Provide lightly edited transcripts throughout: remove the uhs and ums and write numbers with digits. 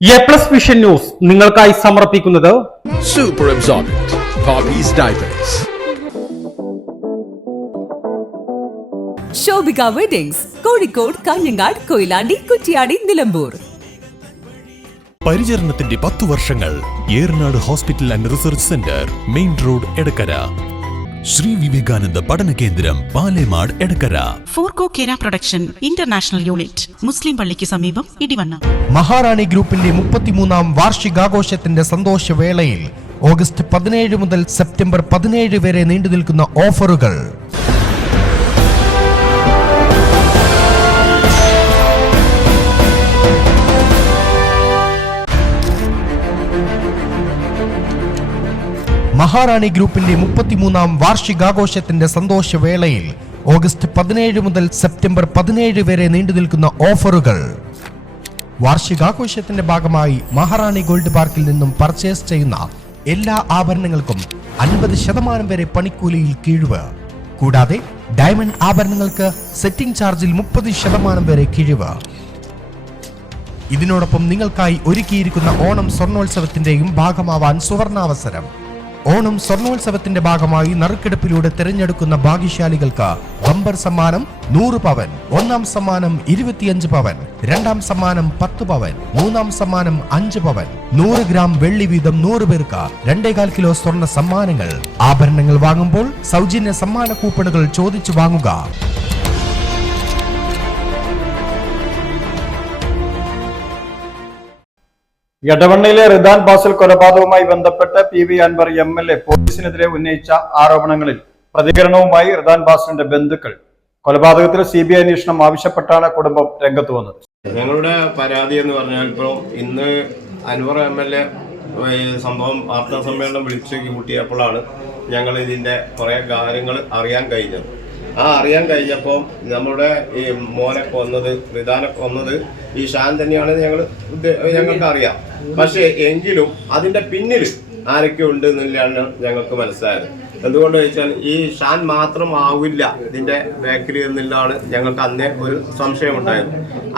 A+ vision news നിങ്ങൾക്കായി സമർപ്പിക്കുന്നത് Super Absorbent Poppy's Diapers. Shobhika weddings Kozhikode, Kanhangad, Koyilandy, Kuttiady, Nilambur. പരിചരണത്തിന്റെ 10 വർഷങ്ങൾ. Eranad hospital and research centre, main road, Edakkara. Shri Vivekananda Padana Kendram, Palemad, Edakkara. ഫോർകോ കേര പ്രൊഡക്ഷൻ ഇന്റർനാഷണൽ യൂണിറ്റ്, മുസ്ലിം പള്ളിക്ക് സമീപം, ഇടിവണ്ണ. മഹാറാണി ഗ്രൂപ്പിന്റെ 33ാം വാർഷികാഘോഷത്തിന്റെ സന്തോഷവേളയിൽ ഓഗസ്റ്റ് 17 മുതൽ സെപ്റ്റംബർ 17 വരെ നീണ്ടുനിൽക്കുന്ന ഓഫറുകൾ. മഹാറാണി ഗ്രൂപ്പിന്റെ 33ാം വാർഷികാഘോഷത്തിന്റെ സന്തോഷവേളയിൽ ഓഗസ്റ്റ് 17 മുതൽ സെപ്റ്റംബർ 17 വരെ നീണ്ടുനിൽക്കുന്ന ഓഫറുകൾ. വാർഷികാഘോഷത്തിന്റെ ഭാഗമായി മഹാറാണി ഗോൾഡ് പാർക്കിൽ നിന്നും പർച്ചേസ് ചെയ്യുന്ന എല്ലാ ആഭരണങ്ങൾക്കും 50% വരെ പണിക്കൂലിയിൽ കിഴിവ്. കൂടാതെ ഡയമണ്ട് ആഭരണങ്ങൾക്ക് സെറ്റിംഗ് ചാർജിൽ 30% വരെ കിഴിവ്. ഇതിനോടൊപ്പം നിങ്ങൾക്കായി ഒരുക്കിയിരിക്കുന്ന ഓണം സ്വർണോത്സവത്തിന്റെയും ഭാഗമാവാൻ സുവർണാവസരം. ഓണം സ്വർണോത്സവത്തിന്റെ ഭാഗമായി നറുക്കെടുപ്പിലൂടെ തിരഞ്ഞെടുക്കുന്ന ഭാഗ്യശാലികൾക്ക് ബമ്പർ സമ്മാനം 100 പവൻ, ഒന്നാം സമ്മാനം 25 പവൻ, രണ്ടാം സമ്മാനം 10 പവൻ, മൂന്നാം സമ്മാനം 5 പവൻ, 100 ഗ്രാം വെള്ളി വീതം 100 പേർക്ക് 2.25 കിലോ സ്വർണ്ണ സമ്മാനങ്ങൾ. ആഭരണങ്ങൾ വാങ്ങുമ്പോൾ സൗജന്യ സമ്മാന കൂപ്പണുകൾ ചോദിച്ചു വാങ്ങുക. എടവണ്ണയിലെ റിദാൻ ബാസിൽ കൊലപാതകവുമായി ബന്ധപ്പെട്ട് PV അൻവർ MLA പോലീസിനെതിരെ ഉന്നയിച്ച ആരോപണങ്ങളിൽ പ്രതികരണവുമായി റിദാൻ ബാസിലിന്റെ ബന്ധുക്കൾ. കൊലപാതകത്തിൽ CBI അന്വേഷണം ആവശ്യപ്പെട്ടാണ് കുടുംബം രംഗത്ത് വന്നത്. ഞങ്ങളുടെ പരാതി എന്ന് പറഞ്ഞാൽ ഇപ്പോൾ ഇന്ന് അൻവർ MLA സംഭവം വാർത്താ സമ്മേളനം വിളിച്ച് കൂട്ടിയപ്പോഴാണ് ഞങ്ങൾ ഇതിന്റെ കുറെ കാര്യങ്ങൾ അറിയാൻ കഴിഞ്ഞത്. അറിയാൻ കഴിഞ്ഞപ്പോൾ നമ്മുടെ ഈ മോനെ കൊന്നത്, റിദാനെ കൊന്നത് ഈ ഷാൻ തന്നെയാണ് ഞങ്ങൾക്ക് അറിയാം. പക്ഷേ എങ്കിലും അതിന്റെ പിന്നിൽ ആരൊക്കെ ഉണ്ട് എന്നുള്ളതാണ് ഞങ്ങൾക്ക് മനസ്സിലായത്. എന്തുകൊണ്ട് ചോദിച്ചാൽ ഈ ഷാൻ മാത്രം ആവില്ല ഇതിന്റെ ബാക്കിൽ എന്നുള്ളതാണ് ഞങ്ങൾക്ക് അന്നേ ഒരു സംശയം ഉണ്ടായത്.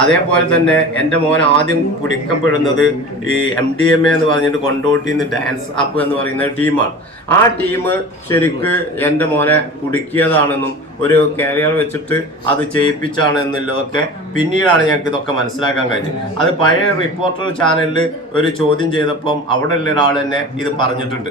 അതേപോലെ തന്നെ എൻ്റെ മോൻ ആദ്യം പിടിക്കപ്പെടുന്നത് ഈ MDMA എന്ന് പറഞ്ഞിട്ട് കൊണ്ടോട്ടിയിൽ നിന്ന് ഡാൻസ് അപ്പ് എന്ന് പറയുന്ന ടീമാണ്. ആ ടീം ശരിക്ക് എൻ്റെ മോനെ കുടുക്കിയതാണെന്നും ഒരു കാരിയർ വെച്ചിട്ട് അത് ചെയ്യിപ്പിച്ചാണ് എന്നുള്ളതൊക്കെ പിന്നീടാണ് ഞങ്ങൾക്ക് ഇതൊക്കെ മനസ്സിലാക്കാൻ കഴിഞ്ഞത്. അത് പഴയ റിപ്പോർട്ടർ ചാനലിൽ ഒരു ചോദ്യം ചെയ്തപ്പം അവിടെ ഉള്ള ഒരാൾ തന്നെ ഇത് പറഞ്ഞിട്ടുണ്ട്.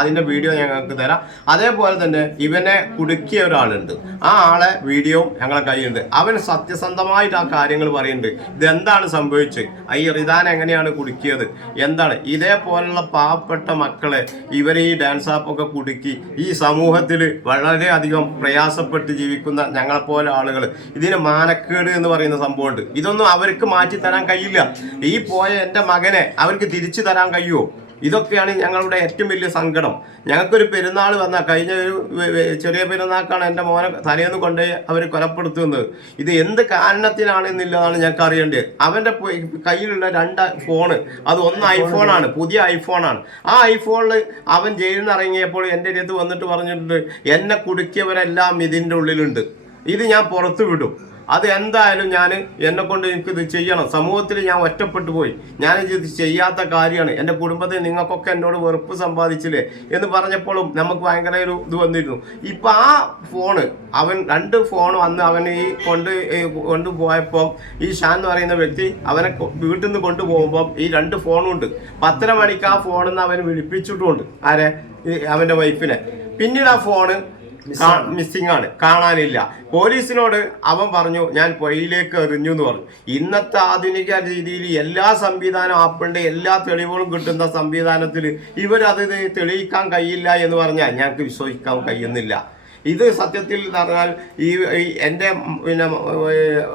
അതിന്റെ വീഡിയോ ഞങ്ങൾക്ക് തരാം. അതേപോലെ തന്നെ ഇവനെ കുടുക്കിയ ഒരാളുണ്ട്, ആ ആളെ വീഡിയോ ഞങ്ങളെ കയ്യിലുണ്ട്. അവൻ സത്യസന്ധമായിട്ട് ആ കാര്യങ്ങൾ പറയുന്നുണ്ട്. ഇതെന്താണ് സംഭവിച്ചത്, ഈ റിദാൻ എങ്ങനെയാണ് കുടുക്കിയത്, എന്താണ് ഇതേപോലുള്ള പാവപ്പെട്ട മക്കളെ ഇവരെ ഈ ഡാൻസ് ആപ്പൊക്കെ കുടുക്കി ഈ സമൂഹത്തിൽ വളരെയധികം പ്രയാസപ്പെട്ട് ജീവിക്കുന്ന ഞങ്ങളെപ്പോലെ ആളുകൾ ഇതിന് മാനക്കേട് എന്ന് പറയുന്ന സംഭവമുണ്ട്. ഇതൊന്നും അവർക്ക് മാറ്റി തരാൻ കഴിയില്ല. ഈ പോയ എൻ്റെ മകനെ അവർക്ക് തിരിച്ചു തരാൻ കഴിയുമോ? ഇതൊക്കെയാണ് ഞങ്ങളുടെ ഏറ്റവും വലിയ സങ്കടം. ഞങ്ങൾക്കൊരു പെരുന്നാൾ വന്നാൽ, കഴിഞ്ഞ ഒരു ചെറിയ പെരുന്നാൾക്കാണ് എൻ്റെ മോനെ തലേന്ന് കൊണ്ടുപോയി അവർ കൊലപ്പെടുത്തുന്നത്. ഇത് എന്ത് കാരണത്തിനാണെന്നുള്ളതാണ് ഞങ്ങൾക്ക് അറിയേണ്ടത്. അവൻ്റെ കയ്യിലുള്ള 2 ഫോണ്, അത് ഒന്ന് ഐഫോണാണ്, പുതിയ ഐഫോണാണ്. ആ ഐഫോണിൽ അവൻ ജയിലിൽ നിന്ന് ഇറങ്ങിയപ്പോൾ എൻ്റെ അടുത്ത് വന്നിട്ട് പറഞ്ഞിട്ടുണ്ട്, എന്നെ കുടുക്കിയവരെല്ലാം ഇതിൻ്റെ ഉള്ളിലുണ്ട്, ഇത് ഞാൻ പുറത്തു വിടും, അത് എന്തായാലും എന്നെ കൊണ്ട് എനിക്കിത് ചെയ്യണം, സമൂഹത്തിൽ ഞാൻ ഒറ്റപ്പെട്ടു പോയി, ഞാനിത് ചെയ്യാത്ത കാര്യമാണ്, എൻ്റെ കുടുംബത്തിൽ നിങ്ങൾക്കൊക്കെ എന്നോട് വെറുപ്പ് സമ്പാദിച്ചില്ലേ എന്ന് പറഞ്ഞപ്പോഴും നമുക്ക് ഭയങ്കര ഒരു ഇത് വന്നിരുന്നു. ഇപ്പം ആ ഫോണ് അവൻ 2 ഫോൺ വന്ന് അവൻ ഈ കൊണ്ടുപോയപ്പോൾ ഈ ഷാൻ എന്ന് പറയുന്ന വ്യക്തി അവനെ വീട്ടിൽ നിന്ന് കൊണ്ടുപോകുമ്പം ഈ 2 ഫോണുണ്ട്. 10:30 മണിക്ക് ആ ഫോണിൽ നിന്ന് അവൻ വിളിപ്പിച്ചിട്ടുമുണ്ട് അവൻ്റെ വൈഫിനെ. പിന്നീട് ആ ഫോണ് മിസ്സിംഗ് ആണ്, കാണാനില്ല. പോലീസിനോട് അവൻ പറഞ്ഞു ഞാൻ പൊയിലേക്ക് എറിഞ്ഞു എന്ന് പറഞ്ഞു. ഇന്നത്തെ ആധുനിക രീതിയിൽ എല്ലാ സംവിധാനം ആപ്പിളിന്റെ എല്ലാ തെളിവുകളും കിട്ടുന്ന സംവിധാനത്തിൽ ഇവരത് തെളിയിക്കാൻ കഴിയില്ല എന്ന് പറഞ്ഞാൽ ഞങ്ങൾക്ക് വിശ്വസിക്കാൻ കഴിയുന്നില്ല. ഇത് സത്യത്തിൽ പറഞ്ഞാൽ എൻ്റെ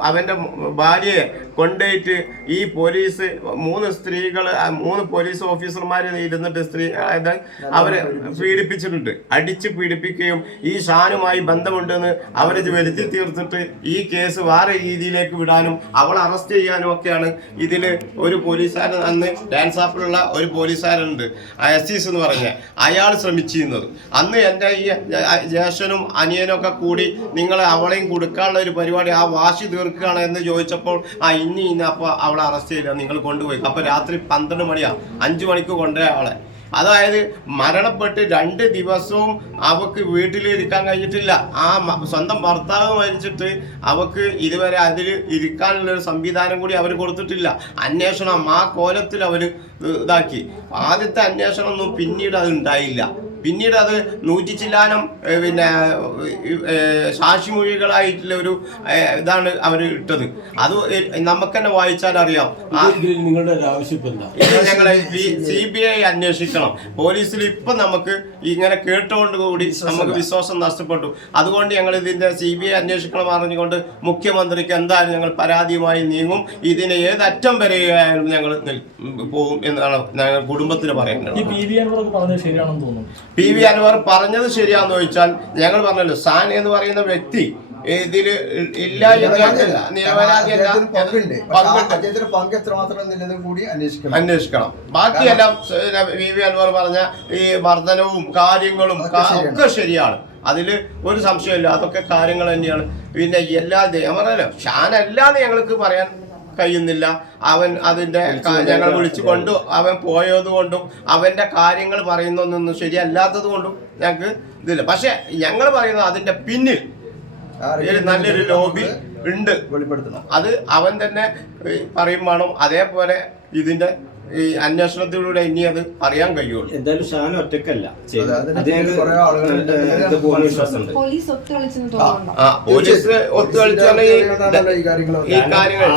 അവൻ്റെ ഭാര്യയെ കൊണ്ടുപോയിട്ട് ഈ പോലീസ് 3 പോലീസ് ഓഫീസർമാർ ഇരുന്നിട്ട് അവരെ പീഡിപ്പിച്ചിട്ടുണ്ട്. അടിച്ച് പീഡിപ്പിക്കുകയും ഈ ഷാനുമായി ബന്ധമുണ്ടെന്ന് അവരെ വരുത്തി തീർത്തിട്ട് ഈ കേസ് വേറെ രീതിയിലേക്ക് വിടാനും അവളെ അറസ്റ്റ് ചെയ്യാനും ഒക്കെയാണ് ഇതിൽ ഒരു പോലീസുകാരൻ, അന്ന് ഡാൻസ് ആപ്പിലുള്ള ഒരു പോലീസുകാരുണ്ട് അസീസ് എന്ന് പറഞ്ഞ അയാൾ ശ്രമിച്ചിരുന്നത്. അന്ന് എൻ്റെ ഈ ജ്യേഷ്ഠനും അനിയനൊക്കെ കൂടി നിങ്ങൾ അവളെയും കൊടുക്കാനുള്ള ഒരു പരിപാടി, ആ വാശി തീർക്കുകയാണ് എന്ന് ചോദിച്ചപ്പോൾ ഇന്ന് അപ്പോൾ അവളെ അറസ്റ്റ് ചെയ്യില്ല, നിങ്ങൾ കൊണ്ടുപോയി. അപ്പോൾ രാത്രി 12 മണിയാണ്, 5 മണിക്ക് കൊണ്ടുപോയ ആളെ. അതായത് മരണപ്പെട്ട് 2 ദിവസവും അവക്ക് വീട്ടിലിരിക്കാൻ കഴിഞ്ഞിട്ടില്ല. ആ സ്വന്തം ഭർത്താവ് മരിച്ചിട്ട് അവക്ക് ഇതുവരെ അതിൽ ഇരിക്കാനുള്ളൊരു സംവിധാനം കൂടി അവർ കൊടുത്തിട്ടില്ല. അന്വേഷണം ആ കോലത്തിൽ അവർ ഇതാക്കി. ആദ്യത്തെ അന്വേഷണമൊന്നും പിന്നീട് അത് ഉണ്ടായില്ല. പിന്നീട് അത് 100 ചില്ലാനം പിന്നെ സാക്ഷിമൊഴികളായിട്ടുള്ള ഒരു ഇതാണ് അവർ ഇട്ടത്. അത് നമുക്ക് തന്നെ വായിച്ചാൽ അറിയാം. നിങ്ങളുടെ ആവശ്യം ഞങ്ങളെ CBI അന്വേഷിക്കണം. പോലീസിൽ ഇപ്പം നമുക്ക് ഇങ്ങനെ കേട്ടുകൊണ്ട് കൂടി നമുക്ക് വിശ്വാസം നഷ്ടപ്പെട്ടു. അതുകൊണ്ട് ഞങ്ങൾ ഇതിന്റെ CBI അന്വേഷിക്കണം പറഞ്ഞുകൊണ്ട് മുഖ്യമന്ത്രിക്ക് എന്തായാലും ഞങ്ങൾ പരാതിയുമായി നീങ്ങും. ഇതിന് ഏതറ്റം വരെയായാലും ഞങ്ങൾ പോകും എന്നാണ് ഞങ്ങൾ കുടുംബത്തിന് പറയുന്നത്. PV അൻവർ പറഞ്ഞത് ശരിയാണെന്ന് ചോദിച്ചാൽ ഞങ്ങൾ പറഞ്ഞല്ലോ, ഷാൻ എന്ന് പറയുന്ന വ്യക്തി ഇതില് ഇല്ല അന്വേഷിക്കണം. ബാക്കിയെല്ലാം PV അൻവർ പറഞ്ഞ ഈ വർധനവും കാര്യങ്ങളും ഒക്കെ ശരിയാണ്, അതില് ഒരു സംശയമില്ല. അതൊക്കെ കാര്യങ്ങൾ തന്നെയാണ്. പിന്നെ എല്ലാ പറഞ്ഞല്ലോ, ഷാൻ അല്ലാതെ ഞങ്ങൾക്ക് പറയാൻ കഴിയുന്നില്ല. അവൻ അതിന്റെ ഞങ്ങൾ വിളിച്ചു കൊണ്ടും അവൻ പോയത് കൊണ്ടും അവന്റെ കാര്യങ്ങൾ പറയുന്നൊന്നും ശരിയല്ലാത്തത് കൊണ്ടും ഞങ്ങൾക്ക് ഇതില്ല. പക്ഷെ ഞങ്ങൾ പറയുന്നത് അതിന്റെ പിന്നിൽ നല്ലൊരു ലോബി ഉണ്ട്, വെളിപ്പെടുത്തണം. അത് അവൻ തന്നെ പറയും വേണം. അതേപോലെ ഇതിന്റെ ഈ അന്വേഷണത്തിലൂടെ ഇനി അത് അറിയാൻ കഴിയുള്ളൂ. എന്തായാലും ഷാൻ ഒറ്റക്കല്ല, പോലീസ് ഒത്തുകളിച്ചാണ് ഈ കാര്യങ്ങൾ.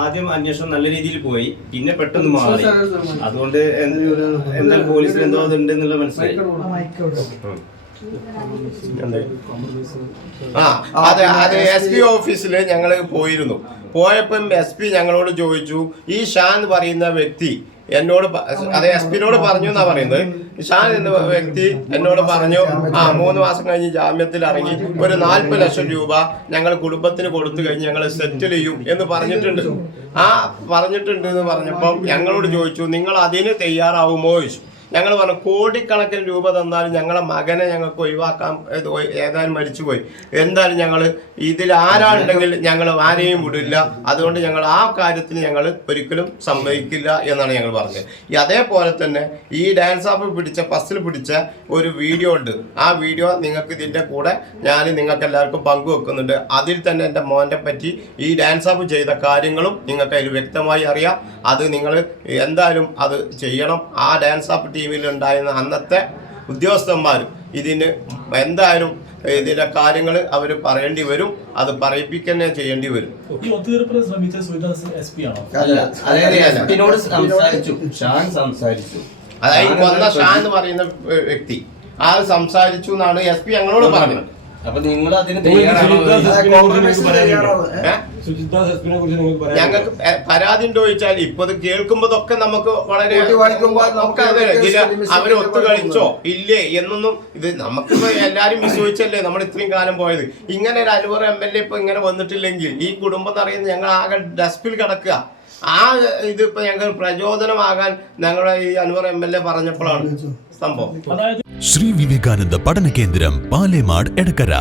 ആദ്യം അന്വേഷണം നല്ല രീതിയിൽ പോയി, പിന്നെ പെട്ടെന്ന് മാറി. അതുകൊണ്ട് എന്തായാലും പോലീസിൽ എന്തോ ഉണ്ട് എന്നുള്ള മനസ്സിലായി. അതെ, SP ഓഫീസില് ഞങ്ങൾ പോയിരുന്നു. പോയപ്പം SP ഞങ്ങളോട് ചോദിച്ചു, ഈ ഷാൻ എന്ന് പറയുന്ന വ്യക്തി എന്നോട്, അതെ SP-നോട് പറഞ്ഞു എന്നാ പറയുന്നത്. ഷാൻ എന്ന വ്യക്തി എന്നോട് പറഞ്ഞു, 3 മാസം കഴിഞ്ഞ് ജാമ്യത്തിൽ ഇറങ്ങി ഒരു 40 ലക്ഷം രൂപ ഞങ്ങൾ കുടുംബത്തിന് കൊടുത്തു കഴിഞ്ഞ് ഞങ്ങൾ സെറ്റിൽ ചെയ്യും എന്ന് പറഞ്ഞിട്ടുണ്ട്. പറഞ്ഞിട്ടുണ്ട് എന്ന് പറഞ്ഞപ്പം ഞങ്ങളോട് ചോദിച്ചു, നിങ്ങൾ അതിന് തയ്യാറാവുമോ ചോദിച്ചു. ഞങ്ങൾ പറഞ്ഞു, കോടിക്കണക്കിന് രൂപ തന്നാലും ഞങ്ങളെ മകനെ ഞങ്ങൾക്ക് ഒഴിവാക്കാം, ഏതായാലും മരിച്ചുപോയി, എന്തായാലും ഞങ്ങൾ ഇതിൽ ആരാളുണ്ടെങ്കിൽ ഞങ്ങൾ ആരെയും വിടില്ല. അതുകൊണ്ട് ഞങ്ങൾ ആ കാര്യത്തിന് ഞങ്ങൾ ഒരിക്കലും സമ്മതിക്കില്ല എന്നാണ് ഞങ്ങൾ പറഞ്ഞത്. അതേപോലെ തന്നെ ഈ ഡാൻസ് ആപ്പ് പിടിച്ച പസിൽ പിടിച്ച ഒരു വീഡിയോ ഉണ്ട്. ആ വീഡിയോ നിങ്ങൾക്ക് ഇതിൻ്റെ കൂടെ ഞാൻ നിങ്ങൾക്ക് എല്ലാവർക്കും പങ്കുവെക്കുന്നുണ്ട്. അതിൽ തന്നെ എൻ്റെ മോൻ്റെ പറ്റി ഈ ഡാൻസ് ആപ്പ് ചെയ്ത കാര്യങ്ങളും നിങ്ങൾക്ക് അതിൽ വ്യക്തമായി അറിയാം. അത് നിങ്ങൾ എന്തായാലും അത് ചെയ്യണം. ആ ഡാൻസ് ആപ്പ് ടീമിൽ ഉണ്ടായിരുന്ന അന്നത്തെ ഉദ്യോഗസ്ഥന്മാർ ഇതിന് എന്തായാലും ഇതിന്റെ കാര്യങ്ങൾ അവർ പറയേണ്ടി വരും. അത് പറയിപ്പിക്കന്നെ ചെയ്യേണ്ടി വരും. അതായത് കൊന്ന ഷാൻ എന്ന് പറയുന്ന വ്യക്തി അത് സംസാരിച്ചു എന്നാണ് SP ഞങ്ങളോട് പറഞ്ഞത്. അപ്പൊ നിങ്ങൾ അതിന് ഞങ്ങൾക്ക് പരാതി ഉണ്ടോ ചോദിച്ചാൽ ഇപ്പൊ ഇത് കേൾക്കുമ്പോഴൊക്കെ നമുക്ക് വളരെ അവര് ഒത്തുകളിച്ചോ ഇല്ലേ എന്നൊന്നും ഇത് നമുക്കിപ്പോ എല്ലാരും വിശ്വസിച്ചല്ലേ നമ്മൾ ഇത്രയും കാലം പോയത്. ഇങ്ങനെ ഒരു അൻവർ MLA ഇപ്പൊ ഇങ്ങനെ വന്നിട്ടില്ലെങ്കിൽ ഈ കുടുംബം എന്ന് പറയുന്നത് ഞങ്ങൾ ആകെ ഡസ്പിൽ കിടക്കുക. ഇതിപ്പോ ഞങ്ങൾ പ്രചോദനമാകാൻ ഞങ്ങളുടെ ഈ അൻവർ MLA പറഞ്ഞപ്പോഴാണ് സംഭവം. ശ്രീ വിവേകാനന്ദ പഠന കേന്ദ്രം പാലേമാട് എടക്കര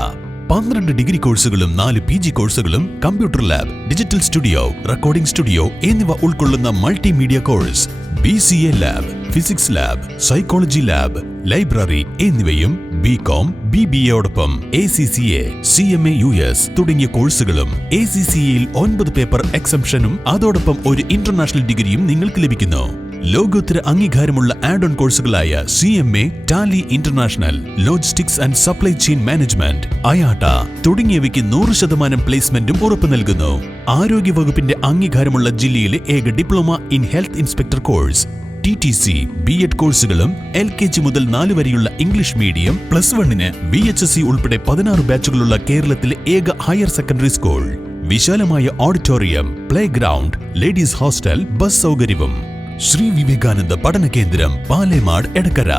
12 ഡിഗ്രി കോഴ്സുകളും 4 PG കോഴ്സുകളും, computer lab, digital studio, recording studio എന്നിവ ഉൾക്കൊള്ളുന്ന multimedia course, BCA lab, physics lab, psychology lab, library എന്നിവയും BCom BBAയോടൊപ്പം ACCA, CMA US തുടങ്ങിയ കോഴ്സുകളും. ACCAയിൽ 9 പേപ്പർ എക്സംഷനും അതോടൊപ്പം ഒരു ഇന്റർനാഷണൽ ഡിഗ്രിയും നിങ്ങൾക്ക് ലഭിക്കുന്നു. ലോകോത്തര അംഗീകാരമുള്ള ആഡ് ഓൺ കോഴ്സുകളായ CMA, Tally international, logistics and supply chain management, IATA തുടങ്ങിയവയ്ക്ക് 100% പ്ലേസ്മെന്റും ഉറപ്പു നൽകുന്നു. ആരോഗ്യ വകുപ്പിന്റെ അംഗീകാരമുള്ള ജില്ലയിലെ ഏക diploma in health inspector course, TTC, B.Ed കോഴ്സുകളും, LKG മുതൽ 4 വരെയുള്ള ഇംഗ്ലീഷ് മീഡിയം, +1-ന് VHSC ഉൾപ്പെടെ 16 ബാച്ചുകളുള്ള കേരളത്തിലെ ഏക ഹയർ സെക്കൻഡറി സ്കൂൾ, വിശാലമായ auditorium, play ground, ladies hostel, bus സൗകര്യവും. ശ്രീ വിവേകാനന്ദ പഠന കേന്ദ്രം പാലേമാട് എടക്കര